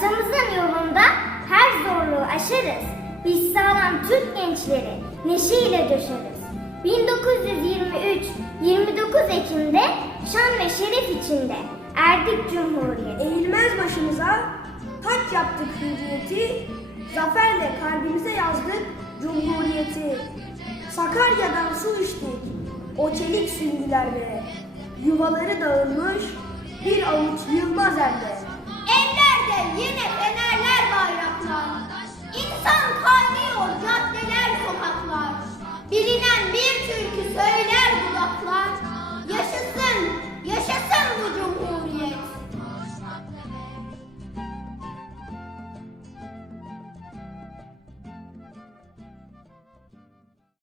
Atamızın yolunda her zorluğu aşarız. Biz sağlam Türk gençleri neşeyle döşeriz. 1923-29 Ekim'de şan ve şeref içinde erdik Cumhuriyet. Eğilmez başımıza taç yaptık hürriyeti, zaferle kalbimize yazdık Cumhuriyeti. Sakarya'dan su içtik o çelik süngülerle, yuvaları dağılmış bir avuç yılmaz elde.